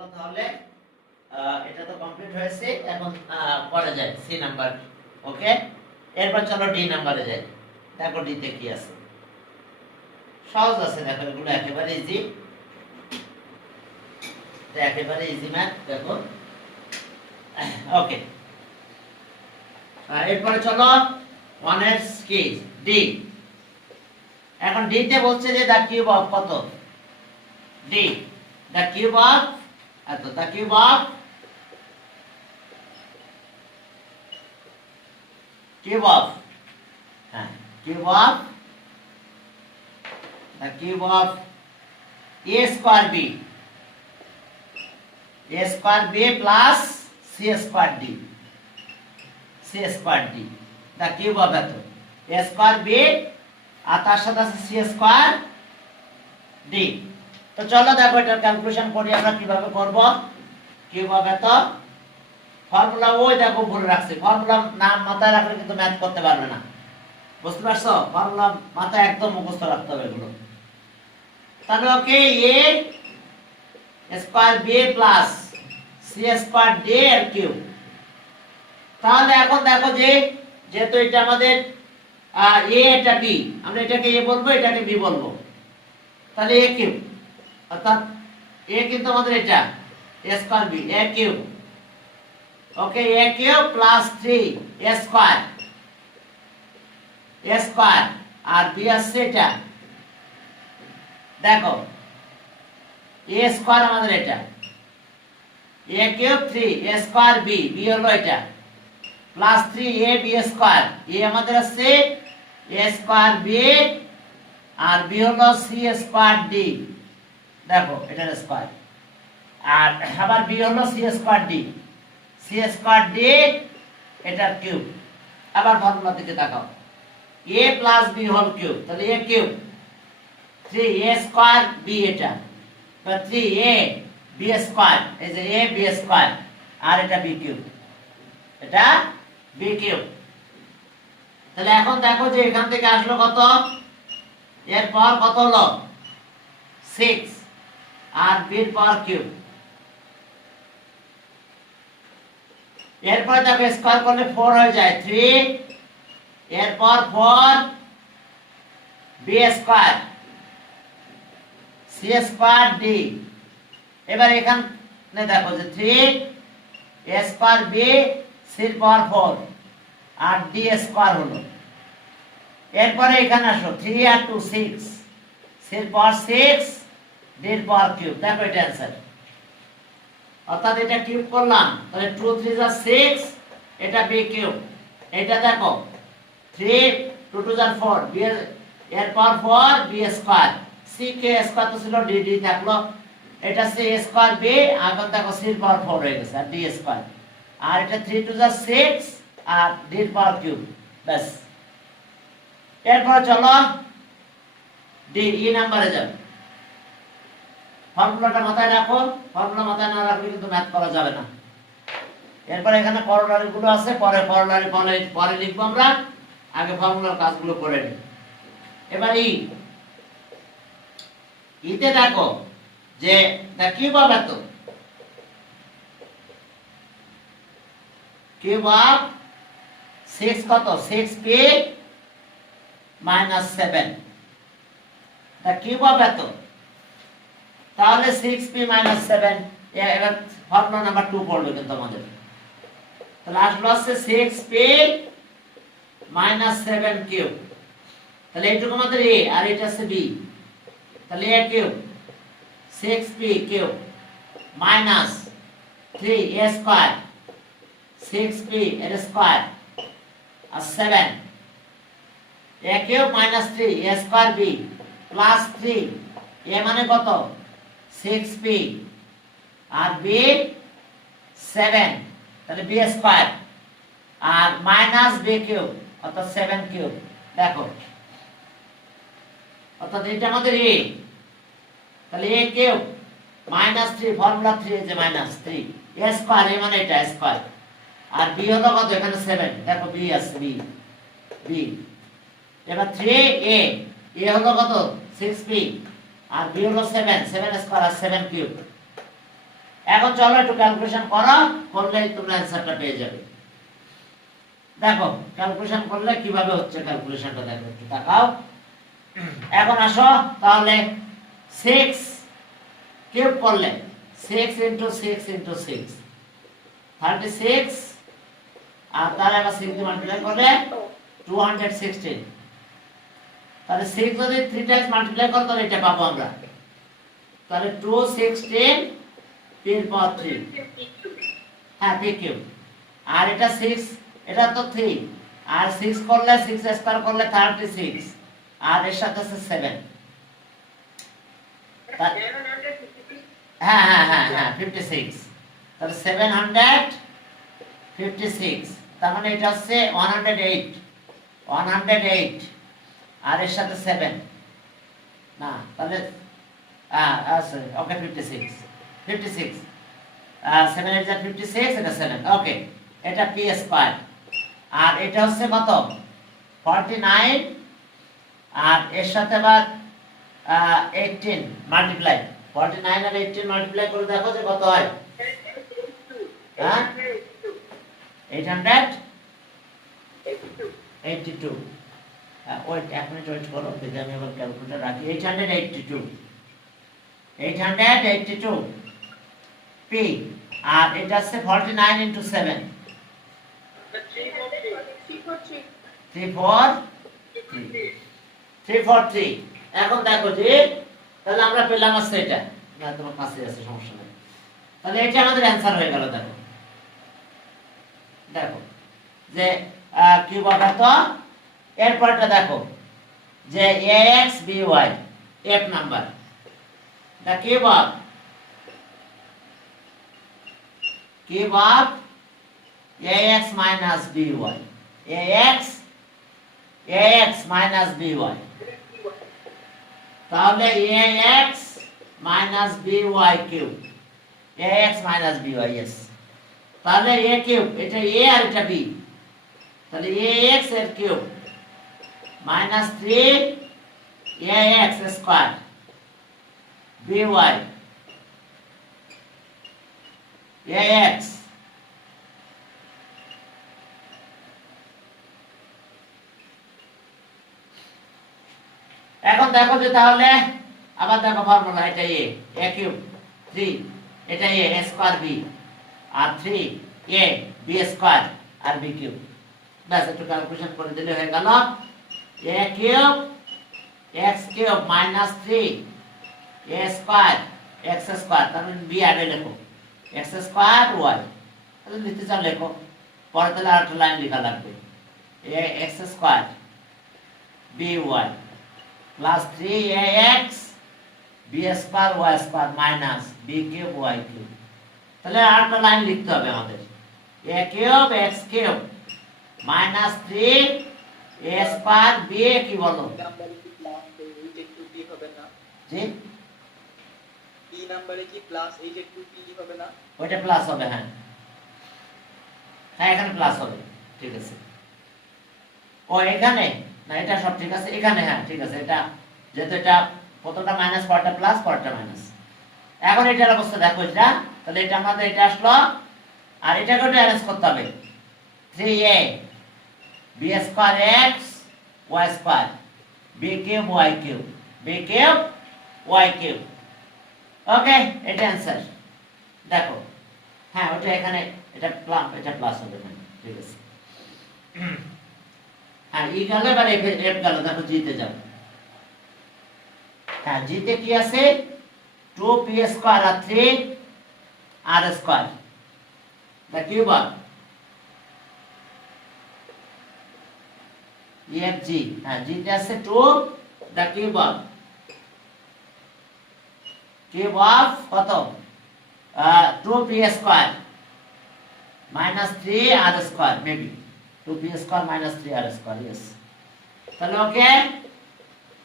চলো তাহলে এটা তো কমপ্লিট হয়েছে, এখন পরে যাই সি নাম্বার। ওকে, এরপর চলো ডি নাম্বারে যাই। দেখো ডি তে কি আছে, সহজ আছে। দেখো এগুলো একেবারে ইজি, এটা একেবারে ইজি ম্যাথ। দেখো ওকে, এরপরে চলো ওয়ানের কি ডি। এখন ডি তে বলছে যে দা কিউব অফ কত, ডি দা কিউব অফ এত, দা কিউব অফ কিউব অফ, হ্যাঁ cube of the cube of a square b, a square b plus c square d, c square d the cube of এত a square b আর তার সাথে আছে c square d। তো চলো দেখো এটার calculation করি আমরা কিভাবে করব। কিউব অফ এত ফর্মুলা ওই দেখো ভুল রাখছি, ফর্মুলা নাম মাথায় রাখলে কিন্তু ম্যাথ করতে পারবে না, বুঝতে পারছো? ফর্মুলা মাথায় একদম মুখস্থ রাখতে হবে এগুলো। তাহলে okay a square b plus c square d এর কিউব। তাহলে এখন দেখো যে যেহেতু এটা আমাদের a এটা b, আমরা এটাকে a বলবো, এটাকে b বলবো, তাহলে a কিউব, অর্থাৎ a কিন্তু আমাদের এটা a square b a cube. Okay, a cube plus 3 a square, a square আর b আছে এটা। দেখো a স্কয়ার আমাদের এটা a cube 3 a square b, b হলো এটা plus 3 a b square, a আমাদের আছে a স্কয়ার b আর b হলো c স্কয়ার d। দেখো এটার স্কয়ার আর আবার b হলো c square d, c square d এটার কিউব। আবার ফর্মুলা দিকে তাকাও, a plus b whole cube, তাহলে a cube 3a square b এটা, বা 3a b স্কয়ার, এই যে a b স্কয়ার আর এটা b কিউব, এটা b কিউব। তাহলে এখন দেখো যে এখান থেকে আসলো কত, এর পাওয়ার কত হলো 6 আর b এর পাওয়ার কিউব। এরপর দেখো স্কয়ার করলে 4 হয়ে যায়, 3 এর পাওয়ার 4 b square c square d। এবার এখানে দেখো যে 3 a স্কয়ার b c এর পাওয়ার 4 আর d স্কয়ার হলো। এরপরে এখানে আসো 3 আর 2 6, c এর পাওয়ার 6 d এর পাওয়ার কিউব। দেখো এটা आंसर, অর্থাৎ এটা কিউব করলাম, তাহলে 2 3 যা 6, এটা b কিউব। এটা দেখো 3 2 2 যা 4, b এর পাওয়ার 4 b স্কয়ার, c কে স্কয়ার তো ছিল d d থাকলো, এটা c স্কয়ার b, এখন দেখো c এর পাওয়ার 4 হয়ে গেছে আর d স্কয়ার, আর এটা 3 2 যা 6 আর d এর পাওয়ার কিউব। বাস, এরপর চলো ডি ই নাম্বারে যাব। ফর্মুলাটা মাথায় রাখো, ফর্মুলা মাথায় না রাখলে কিন্তু ম্যাথ করা যাবে না। এরপর এখানে করোলারি গুলো আছে, পরে করোলারি পরে লিখবো আমরা, আগে ফর্মুলার কাজগুলো করে নিই। এবার ইতে দেখো যে দা কিউব অফ এত, কিউব অফ 6 কত 6p minus 7, the cube of এত, তাহলে 6p minus 7। এবার ফর্মুলা নাম্বার 2 পড়বে কিন্তু আমাদের, তাহলে আসলো আছে 6p minus 7 কিউব। তাহলে এইটুকু আমাদের a আর এটা আছে b, তাহলে a cube 6p cube minus 3a square 6p এর স্কয়ার আর 7 a cube minus 3 a square b plus 3 a মানে কত 6p আর b 7, তাহলে b স্কয়ার আর মাইনাস b কিউব অর্থাৎ 7 কিউব। দেখো অর্থাৎ এটা আমাদের a, তাহলে a কিউব মাইনাস 3, ফর্মুলা 3 যে মাইনাস 3 a স্কয়ার, a মানে এটা স্কয়ার আর b হলো কত এখানে 7, দেখো b আছে b। এবার 3a, a হলো কত 6p আর b হলো 7 স্কয়ার আর 7 কিউব। এখন চলো একটু ক্যালকুলেশন করো, করলেই তোমরা অ্যান্সারটা পেয়ে যাবে। দেখো ক্যালকুলেশন করলে কিভাবে হচ্ছে, ক্যালকুলেশনটা দেখো, একটু তাকাও। এখন আসো তাহলে 6 কিউব করলে 6 ইনটু 6 ইনটু 6 36, আর তার আবার 6 দিয়ে মাল্টিপ্লাই করলে 216। তাহলে 6 যদি 3 টাইমস মাল্টিপ্লাই করো তাহলে এটা পাবো আমরা। তাহলে 216 3 পাওয়ার 3, হ্যাঁ পি কিউব। আর এটা 6, এটা তো 3, আর 6 করলে 6 স্কয়ার করলে 36, আর এর সাথে আছে 7। হ্যাঁ হ্যাঁ হ্যাঁ হ্যাঁ 56। তাহলে 756, তার মানে এটা হচ্ছে 108, আর এর সাথে 7 না, তাহলে ওকে 56 7 এর যা 56, এটা 7, ওকে। এটা পি স্কয়ার, আর এটা হচ্ছে কত 49, আর এর সাথে আবার 18 মাল্টিপ্লাই, 49 আর 18 মাল্টিপ্লাই করে দেখো যে কত হয়। হ্যাঁ 882। ওয়েট, এক মিনিট ওয়েট করো, যদি আমি আবার ক্যালকুলেটর রাখি। 882 পি, আর এটা আছে 49 ইনটু 7 343। এখন দেখো যে তাহলে আমরা পেলাম আছে এটা, না তোমার কাছে আছে, সমস্যা নেই। তাহলে এটা আমাদের অ্যানসার হয়ে গেল। দেখো দেখো যে কি বলতো, এরপরটা দেখো যে ax by এক number, the cube of ax minus by, ax minus by, তাহলে ax minus by cube, ax minus by, yes। তাহলে a কিউব, এটা a আর এটা b, তাহলে ax এর cube minus 3 ax square by ax, এখন দেখো যে তাহলে আবার দেখো ফর্মুলা, এটা a কিউব 3, এটা a স্কয়ার b, আর 3a b স্কয়ার আর b কিউব। ব্যাস একটু ক্যালকুলেশন করে দিলে হয়ে গেল। a cube x cube minus 3 a square x square, তার মানে b আগে লেখো x স্কয়ার y, তাহলে লিখতে চাও লেখো, পরে তাহলে আরেকটা লাইন লেখা লাগবে a x square b y plus 3ax b square y square minus b cube y cube. তাহলে আরেকটা লাইন লিখতে হবে আমাদের, a cube x cube minus 3 a square b, কি বলো জি p নম্বরে কি প্লাস এই যে 2p হবে না, ওইটা প্লাস হবে। হ্যাঁ হ্যাঁ এখানে প্লাস হবে, ঠিক আছে। ও এখানে না, এটা সব ঠিক আছে এখানে, হ্যাঁ ঠিক আছে। এটা যেহেতু এটা প্রথমটা মাইনাস, পরটা প্লাস, পরটা মাইনাস। এখন এটার অবস্থা দেখো, এটা তাহলে এটা আমাদের এটা আসলো, আর এটাকে একটু অ্যারেঞ্জ করতে হবে। 3a b square x y square b cube y cube, b cube y cube, okay. এটা অ্যানসার দেখো। হ্যাঁ ওটা এখানে এটা প্লাস হবে, ঠিক আছে। আর ই গেল, এবার এফ গেল। দেখো জিতে যাও। হ্যাঁ জিতে কি আছে, 2p স্কয়ার আর 3r square, the cube of efg। হ্যাঁ জিতে আছে 2 দা কিউব অফ কত 2p square minus 3r square, maybe 2p square minus 3r square, yes. তাহলে ওকে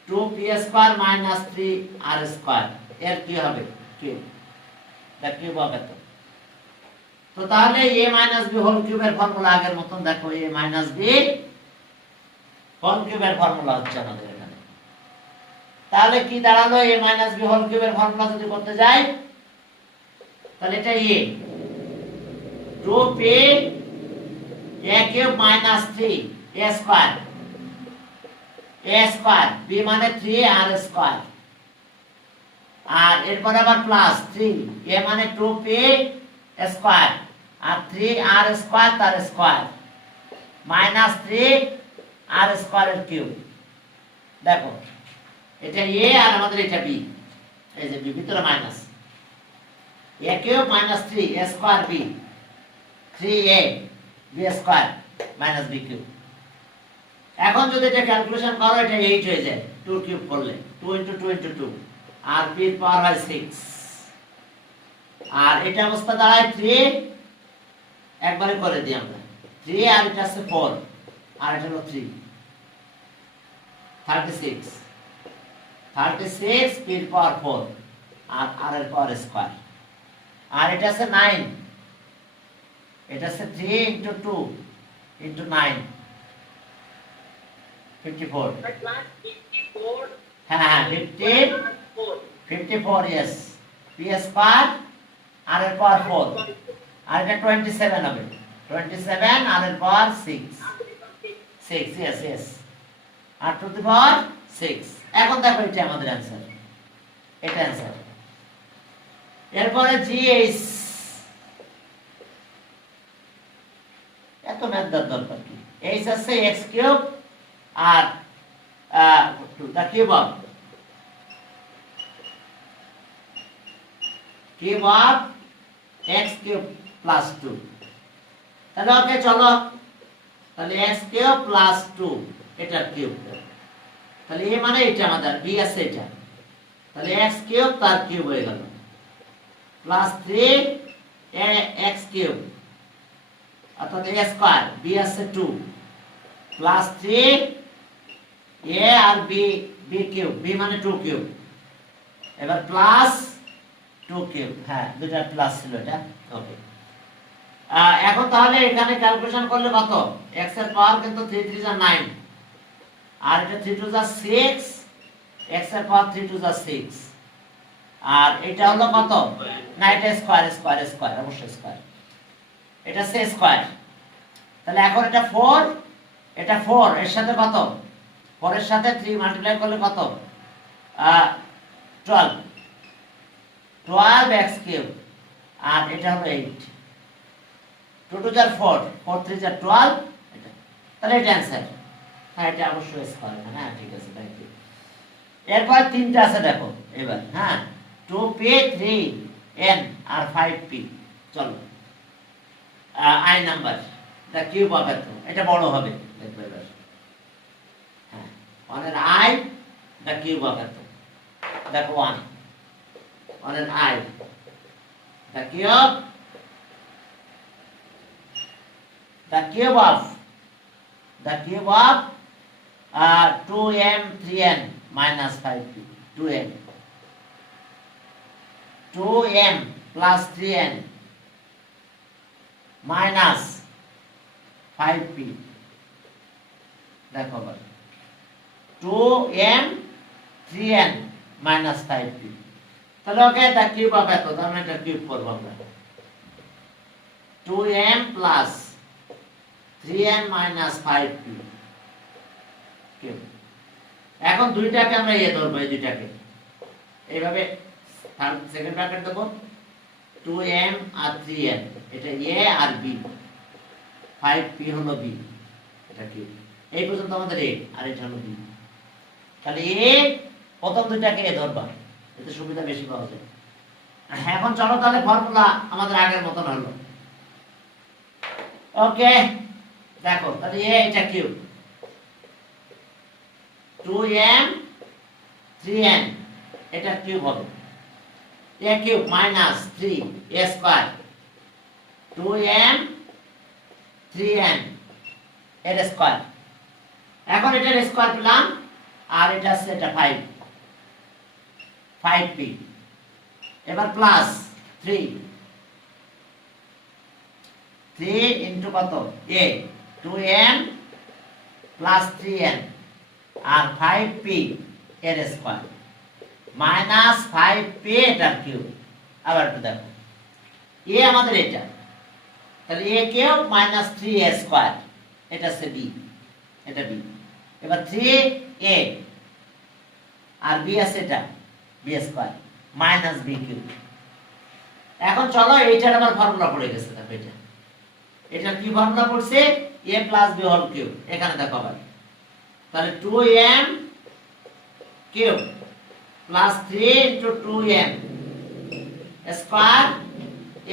2p square minus 3r square এর কি হবে, কিউব, দা কিউব হবে। তো তাহলে a মাইনাস b হোল কিউবের ফর্মুলা আগের মতন দেখো, a মাইনাস b হোল কিউবের ফর্মুলা হচ্ছে আমাদের এখানে। তাহলে কি দাঁড়ালো, a মাইনাস b হোল কিউবের ফর্মুলা যদি করতে যাই, তাহলে এটা এ 2p a cube minus 3 a square b মানে 3 r স্কয়ার আর এরপর আবার প্লাস 3 a মানে 2p স্কয়ার আর 3 r স্কয়ার তার স্কয়ার মাইনাস 3 r স্কয়ার এর কিউব দেখো এটা a আর আমাদের এটা b এই যে b ভিতরে minus a cube minus 3 a square b 3a b square minus b cube এখন যদি এটা ক্যালকুলেশন করো এটা 8 হয়ে যায় 2 কিউব করলে 2 * 2 * 2 আর b এর পাওয়ার হয় 6 আর এটা অবস্থা দাঁড়ায় 3 একবারে করে দিই আমরা 3 আর এটা আছে 4 আর এটা হলো 3 36 b এর পাওয়ার 4 আর r এর পাওয়ার স্কয়ার আর এটা আছে 9 এটা আছে 3 * 2 * 9 54 হ্যাঁ 54 yes p স্কয়ার r এর পাওয়ার 4 আর এটা 27 হবে 27 r এর পাওয়ার 6 yes r টু দি পাওয়ার 6 এখন দেখো এটা আমাদের आंसर এটা आंसर এরপরে gh এত ম্যাথ দরকার কি h আছে x কিউব আর 2 the cube of x cube plus 2 তাহলে ওকে চলো তাহলে x কিউব প্লাস 2 এটা কিউব তাহলে a মানে এটা আমাদের b আছে এটা তাহলে x কিউব তার কিউব হয়ে গেল প্লাস 3 x কিউব অর্থাৎ a স্কয়ার b আছে 2 প্লাস 3 a আর b কিউব b মানে 2 কিউব এবার প্লাস 2 কিউব হ্যাঁ দুটো প্লাস ছিল এটা ওকে এখন তাহলে এখানে ক্যালকুলেশন করলে কত x এর পাওয়ার কিন্তু 3 3 9 আর এটা 3 2 6 x এর পাওয়ার 3 2 6 আর এটা হলো কত না এটা স্কয়ার অবশ্যই স্কয়ার এটা সে স্কয়ার তাহলে এখন এটা 4 এর সাথে কত 4 এর সাথে 3 মাল্টিপ্লাই করলে কত 12x কিউব আর এটা হলো 8 2 2 4 4 3 12 এটা তাহলে এটা आंसर হ্যাঁ এটা অবশ্যই স্কয়ার হ্যাঁ ঠিক আছে থ্যাংক ইউ এরপর তিনটা আছে দেখো এবার হ্যাঁ 2p 3n আর 5p চলো i নাম্বার দা কিউব হবে তো এটা বড় হবে দেখবে এবার হ্যাঁ 1 এর i দা কিউব হবে তো দেখো 1 1 এর i the cube of 2m 3n minus 5p 2m plus 3n minus 5p দেখো বল 2m 3n minus 5p তাহলে ওকে দা কিউব হবে তো আমরা এটা কিউব করব আমরা 2m plus 3n minus 5p cube এখন দুইটাকে আমরা ধরবো এই দুইটাকে এইভাবে সেকেন্ড ব্র্যাকেট দেব 2m আর 3n এটা a আর b 5p হলো b এটা কিউব এই পর্যন্ত আমাদের a আর এটা হলো b তাহলে a প্রথম দুইটাকে ধরবা এতে সুবিধা বেশি পাওয়া যায় এখন চলো তাহলে ফর্মুলা আমাদের আগের মতন হলো ওকে দেখো তাহলে a এটা কিউব 2m 3n এটা কিউব হবে a cube minus 3 a square 2m 3n এর স্কয়ার এখন এটার স্কয়ার পেলাম আর এটা আছে এটা 5p এবার প্লাস 3 ইনটু কত a 2m প্লাস 3n আর 5p এর স্কয়ার মাইনাস 5p এটার কিউব আবার একটু দেখো এ আমাদের এটা, তাহলে এ কিউব মাইনাস 3a স্কয়ার, এটা হচ্ছে বি, এটা বি। এবার 3a আর বি আছে এটা B square minus B cube. এখন চলো এইটার আবার ফর্মুলা পড়ে গেছে, দেখো এটা, এটা কি ফর্মুলা পড়ছে, a plus b whole cube. এখানে দেখো আবার, তাহলে 2m cube plus 3 into 2m square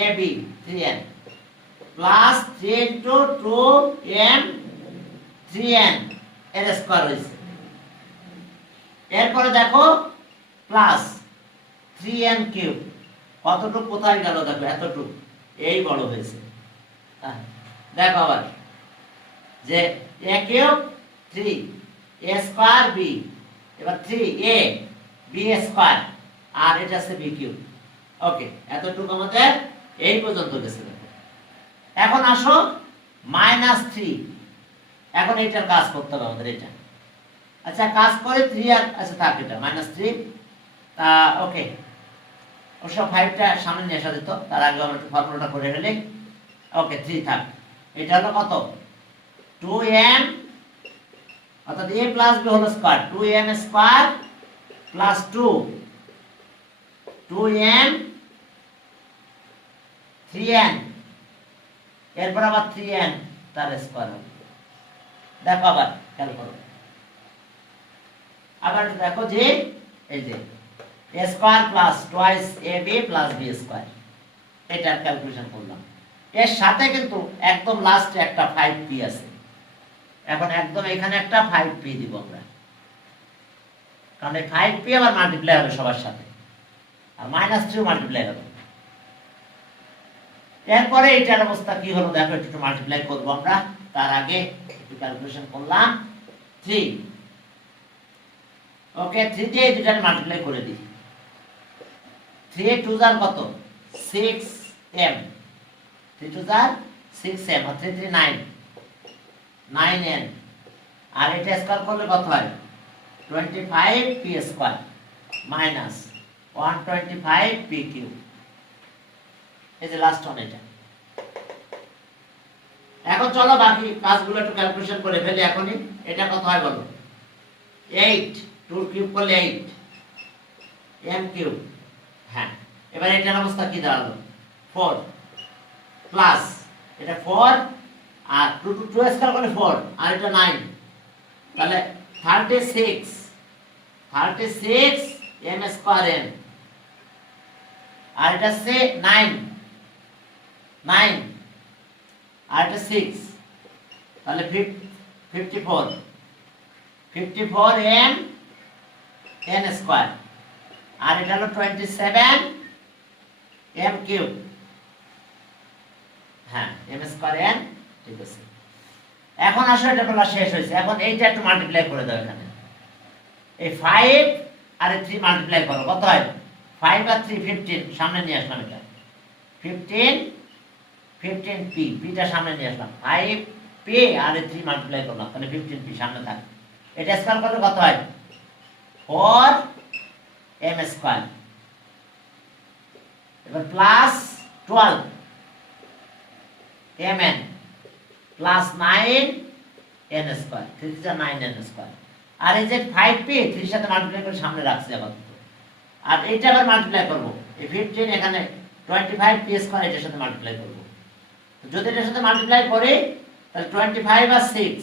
ab 3n plus 3 into 2m 3n এর স্কয়ার হইছে। এরপরে দেখো প্লাস 3n কিউব, কতটুকু কোথায় গেল দেখো, এতটুকু এই বড় হয়েছে। দেখো আবার যে a cube 3 a square b, এবার 3a b স্কয়ার আর এটা আছে b কিউব। ওকে, এতটুকু আমাদের এই পর্যন্ত গেছে। দেখো এখন আসো -3, এখন এটার কাজ করতে হবে আমাদের এটা। আচ্ছা কাজ করে 3 আর আচ্ছা থাক, এটা -3 ওকে, অবশ্য 5টা সামনে নিয়ে আসা যেত, তার আগে আমরা ফর্মুলাটা করে ফেলি। ওকে 3 থাক, এটা হলো কত 2m, অর্থাৎ a plus b whole square 2m square plus 2m 3n, এরপর আবার 3n তার স্কয়ার হবে। দেখো আবার খেয়াল করো, আবার দেখো যে এই যে a square plus twice ab plus b square, এটা ক্যালকুলেশন করলাম। এর সাথে কিন্তু একদম লাস্টে একটা 5p আছে, এখন একদম এখানে একটা 5p দিব আমরা, কারণ এই 5p আবার মাল্টিপ্লাই হবে সবার সাথে, আর -3 মাল্টিপ্লাই হবে। এরপরে এটার অবস্থা কি হলো দেখো, একটু মাল্টিপ্লাই করব আমরা, তার আগে একটু ক্যালকুলেশন করলাম 3। ওকে 3 দিয়ে এই দুটার মাল্টিপ্লাই করে দিই, 3 2 জার কত 6m, 3 2 জার 6m আর 3 3 9 9n, আর এটা স্কয়ার করলে কত হয় 25p square minus 125p cube. এই যে লাস্ট ওয়ান এটা। এখন চলো বাকি কাজগুলো একটু ক্যালকুলেশন করে ফেলি এখনই। এটা কত হয় বলো, 8 2 কিউব করলে 8 m কিউব। হ্যাঁ, এবার এটার অবস্থা কি দাঁড়ালো 4 প্লাস এটা 4 আর 2 2 2 স্কয়ার করলে 4 আর এটা 9, তাহলে 36 m স্কয়ার n, আর এটা সে 9 আর এটা 6, তাহলে 54 m n স্কয়ার, আর এটা হলো 27 m কিউব। হ্যাঁ m স্কয়ার n, ঠিক আছে। এখন আসলে এটা বলা শেষ হয়েছে, এখন এইটা একটু মাল্টিপ্লাই করে দাও। এখানে এই 5 আর 3 মাল্টিপ্লাই করো, কত হয় 5 আর 3 15, সামনে নিয়ে আসলাম এটা 15p, pটা সামনে নিয়ে আসলাম 5p আর 3 মাল্টিপ্লাই করলাম, তাহলে 15p সামনে থাকে। এটা স্কয়ার করলে কত হয় 4m স্কয়ার, এবার plus 12mn plus 9n square, 3 3 9n square, আর এই যে 5p 3 সাথে মাল্টিপ্লাই করে সামনে রাখছি আবার, আর এইটা আবার মাল্টিপ্লাই করব, এই 15 এখানে 25p স্কয়ার এটার সাথে মাল্টিপ্লাই করব। যদি এটার সাথে মাল্টিপ্লাই করি তাহলে 25 আর 6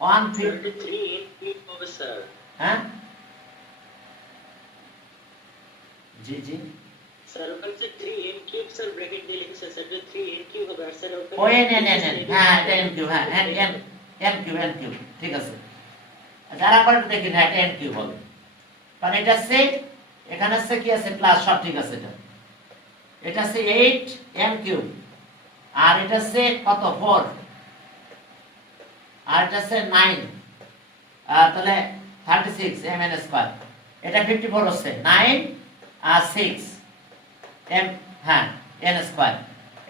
153 হবে স্যার। হ্যাঁ জি জি স্যার ওখানে 3n কিউব স্যার ব্র্যাকেট দিয়ে লিখেছে স্যার, 3n কিউব হবে আর স্যার ওখানে হ্যাঁ এটা n কিউব, হ্যাঁ n কিউব, ঠিক আছে। যারা করে দেখি না এটা n কিউব হবে, কারণ এটা আছে এখানে আছে কি আছে প্লাস, সব ঠিক আছে। এটা আছে 8m কিউব, আর এটা আছে কত 4, আর এটা আছে 9, তাহলে 36mn স্কয়ার, এটা 54 হচ্ছে 9 আর 6m, হ্যাঁ n স্কয়ার,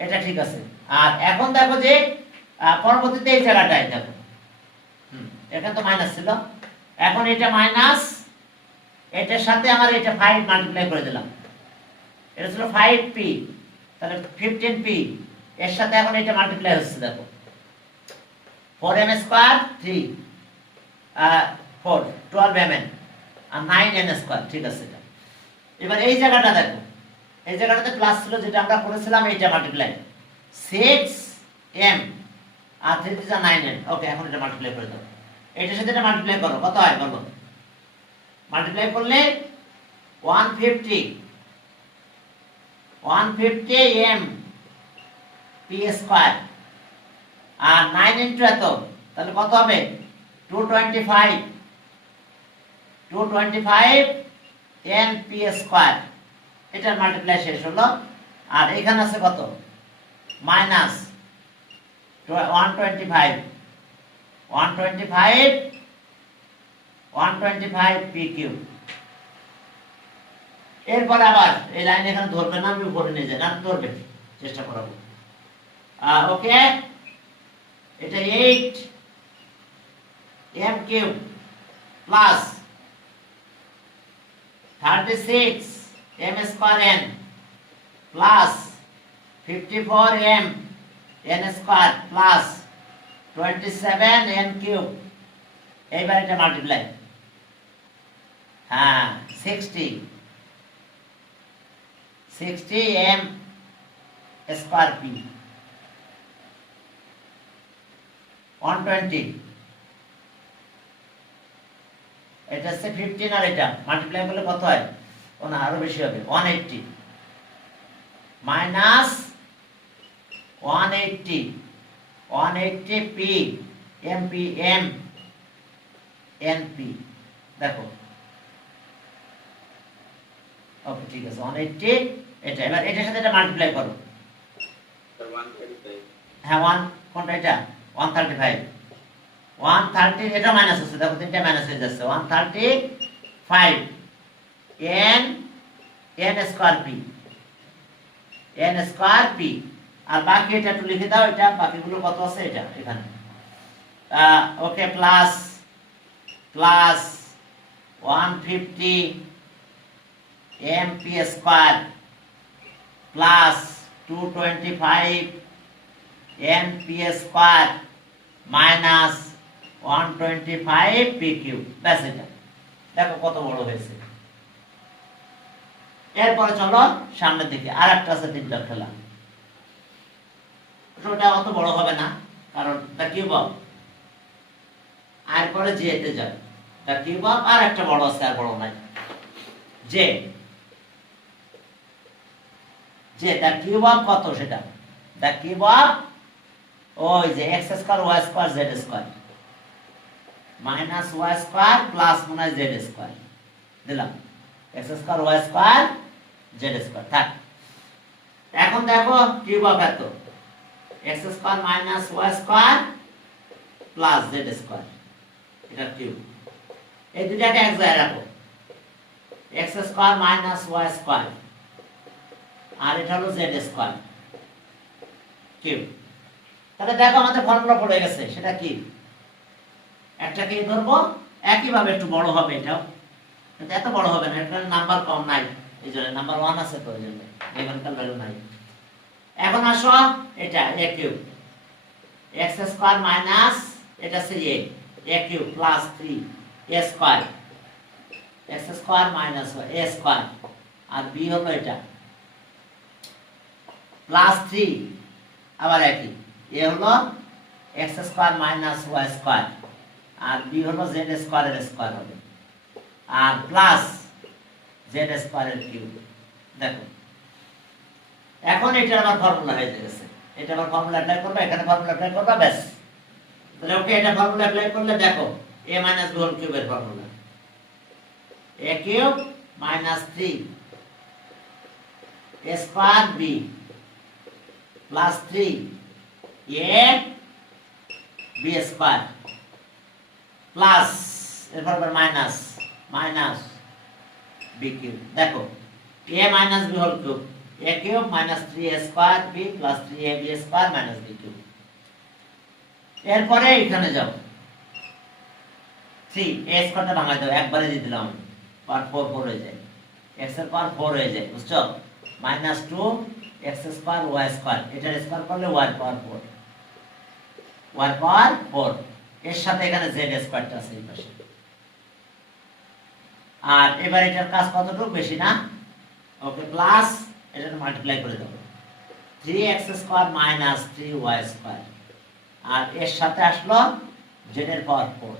এটা ঠিক আছে। আর এখন দেখো যে পরবর্তীতে এই জায়গাটায় দেখো, এখানে তো মাইনাস ছিল, এখন এটা মাইনাস, এটার সাথে আমার এটা 5 মাল্টিপ্লাই করে দিলাম, এটা ছিল 5p, তাহলে 15p এর সাথে এখন এটা মাল্টিপ্লাই হচ্ছে দেখো 4m স্কয়ার 3 4 12mn আর 9n স্কয়ার, ঠিক আছে। এটা এবার এই জায়গাটা দেখো, এই জায়গাটাতে প্লাস ছিল যেটা আমরা করেছিলাম, এইটা multiply 6m R 3 is 9n। ওকে, এখন এটা মাল্টিপ্লাই করে দাও, এটার সাথে এটা মাল্টিপ্লাই করো, কত হয় বলো? মাল্টিপ্লাই করলে 150m p স্কয়ার আর 9 ইনটু এত, তাহলে কত হবে? 225 n p স্কয়ার। এটার মাল্টিপ্লাই শেষ হলো। আর এখানে আছে কত? Minus 125 p cube. এরপরে আবার এই লাইন এখানে ধরবে না, আমি উপরে নিয়ে যাই, না ধরবে, চেষ্টা করাবো। ওকে, এটা 8m cube plus 36m square n plus 54m n square plus 27n cube. এইবার এটা মাল্টিপ্লাই, হ্যাঁ 60m স্কয়ার p 120, এটা হচ্ছে 15 আর এটা মাল্টিপ্লাই করলে কত হয়? ও না, আরো বেশি হবে, 180 minus 180 p mp m np। দেখো, ওকে ঠিক আছে, 180 এটা। এবার এটার সাথে এটা মাল্টিপ্লাই করো, Sir, 135. হ্যাঁ 1 কোনটা? এটা 135 এটা মাইনাস আছে, দেখো তিনটা মাইনাস হয়ে যাচ্ছে। 135 n স্কয়ার p আর বাকি এটা একটু লিখে দাও, এটা বাকিগুলো কত আছে এটা এখানে। Okay, plus 150 mp square plus 225 mp square minus 125 p cube. ব্যাস, এটা দেখো কত বড় হয়েছে। এরপরে চলো সামনের দিকে, আর একটা আছে 3টা খেলা, ওটা অত বড় হবে না, কারণ দ্য কিউব অফ, আর পরে জে তে যাবে। দ্য কিউব অফ আর একটা বড় আছে, আর বড় নাই, জে দ্য কিউব অফ কত সেটা? দ্য কিউব অফ ওই যে x square y square z square minus y square plus মনে হয় z স্কয়ার দিলাম, x square y square z square থাক। এখন দেখো কিউব অফ এত x square minus y square plus z square, এটা কিউব। এই দুটাকে এক জায়গায় রাখো, x square minus y square আর এটা হলো z স্কয়ার কিউব। তাহলে দেখো আমাদের ফর্মুলা পড়ে গেছে, সেটা কি? একটাকে ধরবো, একই ভাবে একটু বড় হবে, এটাও কিন্তু এত বড় হবে না, এখানে নাম্বার কম নাই, এই জন্য নাম্বার 1 আছে, তো এই জন্য এখানকার ভ্যালু নাই। এখন আসো এটা a cube x square minus এটা হচ্ছে a cube plus 3 a square x square minus a square আর b হলো এটা প্লাস 3 আবার একই, a হলো x square minus y square আর b হলো z স্কয়ার এর স্কয়ার হবে আর প্লাস z স্কয়ার এর কিউব। দেখো এখন এটা আমার ফর্মুলা হয়ে গেছে, এটা আমার ফর্মুলা অ্যাপ্লাই করব, এখানে ফর্মুলা অ্যাপ্লাই করব, ব্যাস। তাহলে ওকে, এটা ফর্মুলা অ্যাপ্লাই করলে দেখো a - b হোল কিউবের formula, a cube minus 3 a square b plus 3 a b square plus এরপর মাইনাস মাইনাস b কিউব। দেখো a minus b whole cube, a cube minus 3a square b plus 3ab square minus b cube. এরপরে এখানে যাও 3 a স্কয়ারটা ভাঙাই দাও, একবারে দিয়ে দিলাম, পাওয়ার 4 হয়ে যায়, x এর পাওয়ার 4 হয়ে যায়, বুঝছো? Minus 2 X square Y square, এটার স্কয়ার করলে ওয়াই পাওয়ার 4, ওয়াই পাওয়ার 4, এর সাথে এখানে জেড স্কয়ারটা আছে এই পাশে। আর এবার এটার কাজ কতটুকু, বেশি না, ওকে, প্লাস এটা মাল্টিপ্লাই করে দেব 3x square minus 3y square, আর এর সাথে আসলো z এর পাওয়ার 4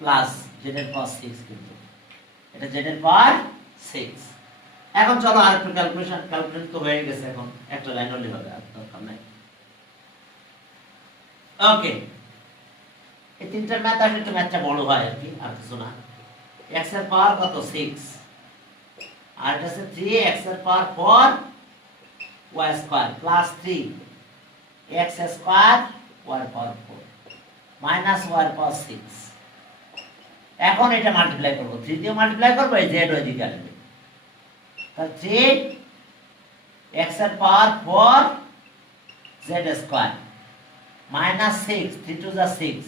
প্লাস z এর পাওয়ার 6, কিন্তু এটা z এর পাওয়ার 6। এখন চলো আরেকটু ক্যালকুলেশন তো হয়ে গেছে, এখন একটা লাইন হলে হবে, আর দরকার নাই। ওকে, এই তিনটার ম্যাথ আসলে একটু ম্যাথটা বড় হয় আর কি, আর কিছু না। x এর পাওয়ার কত 6, আর এটা হচ্ছে 3x এর পাওয়ার 4 y square plus 3x square y পাওয়ার 4 মাইনাস y পাওয়ার 6। এখন এটা মাল্টিপ্লাই করব, 3 দিয়ে মাল্টিপ্লাই করব, এই z ওই দিকে আসবে, তাহলে 3x এর পাওয়ার 4 z স্কয়ার মাইনাস 6, 3 টু যা 6,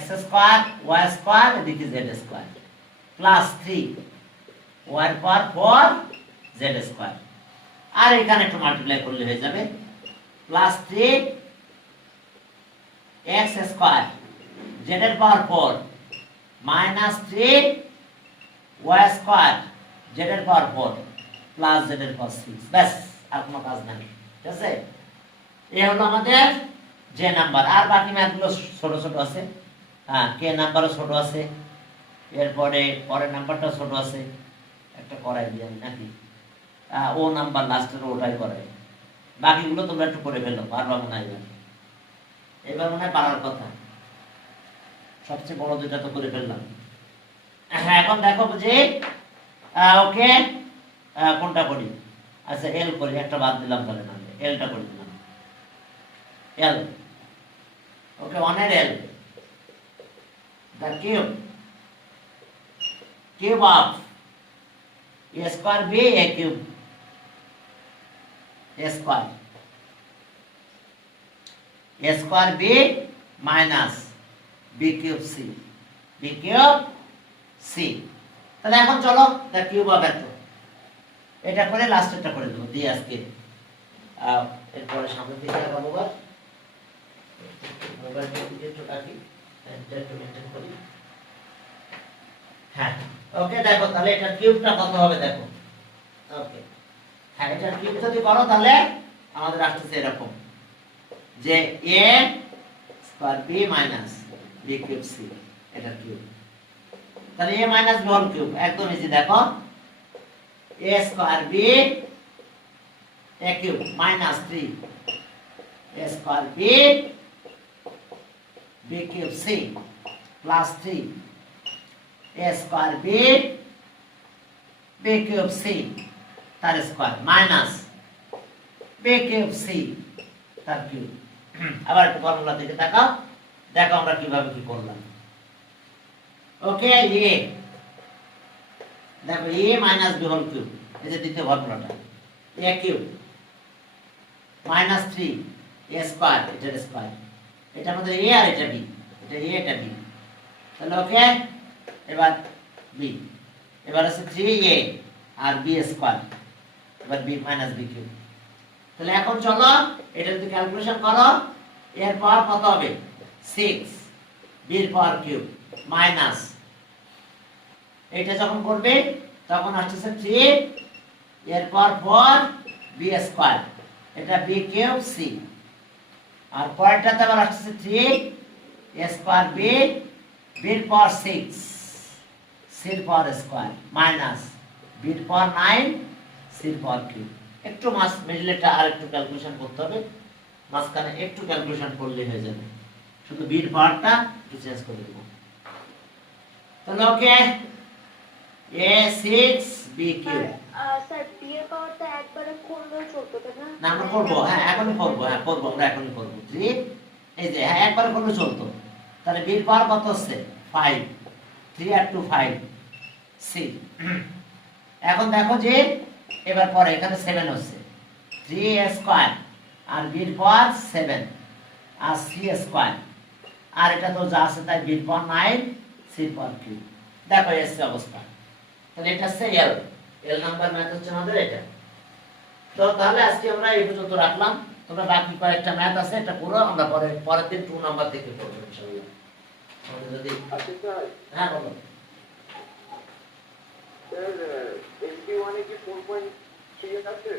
x স্কয়ার y স্কয়ার এদিকে z স্কয়ার প্লাস 3 y পাওয়ার 4 z স্কয়ার, আর এখানে একটু মাল্টিপ্লাই করলে হয়ে যাবে প্লাস 3 x স্কয়ার z এর পাওয়ার 4 মাইনাস 3 y স্কয়ার z এর পাওয়ার 4 প্লাস z এর পাওয়ার 6। ব্যাস, আর কোনো কাজ নাই, ঠিক আছে? এই হলো আমাদের যে নাম্বার। আর বাকি ম্যাথগুলো ছোট ছোট আছে, হ্যাঁ, কে নাম্বারও ছোট আছে, এরপরে পরের নাম্বারটা ছোট আছে, একটা করাই দিই আমি নাকি, ও নাম্বার লাস্টের ওটাই করাই, বাকিগুলো তোমরা একটু করে ফেলো, পারবা মনে হয় এবার, এবার মনে হয় পারার কথা, সবচেয়ে বড় দুইটা তো করে ফেললাম। এখন দেখো যে ওকে কোনটা করি, আচ্ছা এল করি, একটা বাদ দিলাম, তাহলে না এলটা করে দিলাম, এল, ওকে, 1 এর এল, the cube of a square b a cube, a square b minus b cube c, b cube c। তাহলে এখন চলো the cube of এত, এটা করে লাস্টেরটা করে দেবো দিয়ে আজকে, এরপরে সামনের দিকে আগাবো। মোবাইল দিকে একটু রাখি, একটু মেনটেন করি। হ্যাঁ, ওকে, দেখো তাহলে এটার কিউবটা কত হবে দেখো। ওকে, হ্যাঁ, এটার কিউব যদি করো তাহলে আমাদের আসছে এরকম যে a square b minus b cube c, এটার কিউব। তাহলে a minus b whole cube একদম ইজি, দেখো a square b a cube minus 3 a square b b cube c plus 3 a square b b cube c তার square minus b cube c তার cube. আবার একটু formula দিকে তাকাও, দেখো আমরা কিভাবে কি করলাম। ওকে, এ দেখো a minus b whole cube, এই যে দ্বিতীয় ফর্মুলাটা, a cube minus 3 a square, এটার স্কয়ার, এটা আমাদের a আর এটা b, এটা a এটা b, তাহলে ওকে, এবার b, এবার আছে 3a আর b স্কয়ার, এবার b মাইনাস b কিউব। তাহলে এখন চলো এটা যদি ক্যালকুলেশন করো, এর পাওয়ার কত হবে 6, b এর পাওয়ার কিউব মাইনাস, এটা যখন করবে তখন আসছে 3 এর পাওয়ার 4 b স্কয়ার, এটা b কিউব c, আর পরেরটাতে আবার আসছে 3 a স্কয়ার b b এর পাওয়ার 6 c এর পাওয়ার স্কয়ার মাইনাস b এর পাওয়ার 9 c এর পাওয়ার কিউব। একটু মাস মিডলেটা আর একটু ক্যালকুলেশন করতে হবে, মাঝখানে একটু ক্যালকুলেশন করলে হয়ে যাবে, শুধু b এর পাওয়ারটা একটু চেঞ্জ করে দেব। তাহলে okay, a 6 b cube, sir B এর পাওয়ারটা একবারে করলেও চলতো না? না আমরা করব, হ্যাঁ এখনই করব, হ্যাঁ করব, আমরা এখনই করব 3, এই যে হ্যাঁ একবার করলে চলতো। তাহলে b এর পাওয়ার কত হচ্ছে 5, 3 আর 2 5 c। এখন দেখো যে এবার পরে এখানে 7 হচ্ছে, 3a স্কয়ার আর b এর পাওয়ার 7 আর c স্কয়ার, আর এটা তো যা আছে তাই b এর পাওয়ার 9 c এর পাওয়ার কিউব। দেখো এসছে অবস্থা। তাহলে এটা হচ্ছে এল নাম্বার ম্যাথ হচ্ছে আমাদের এটা। তো তাহলে আজকে আমরা এই পর্যন্ত রাখলাম। তোমরা বাকি কয়েকটা ম্যাথ আছে এটা পুরো আমরা পরের দিন 2 নাম্বার থেকে করব ইনশাআল্লাহ। আমাদের যদি আচ্ছা স্যার, হ্যাঁ বলো। স্যার এমপি ওয়ানে কি 4.3 আছে?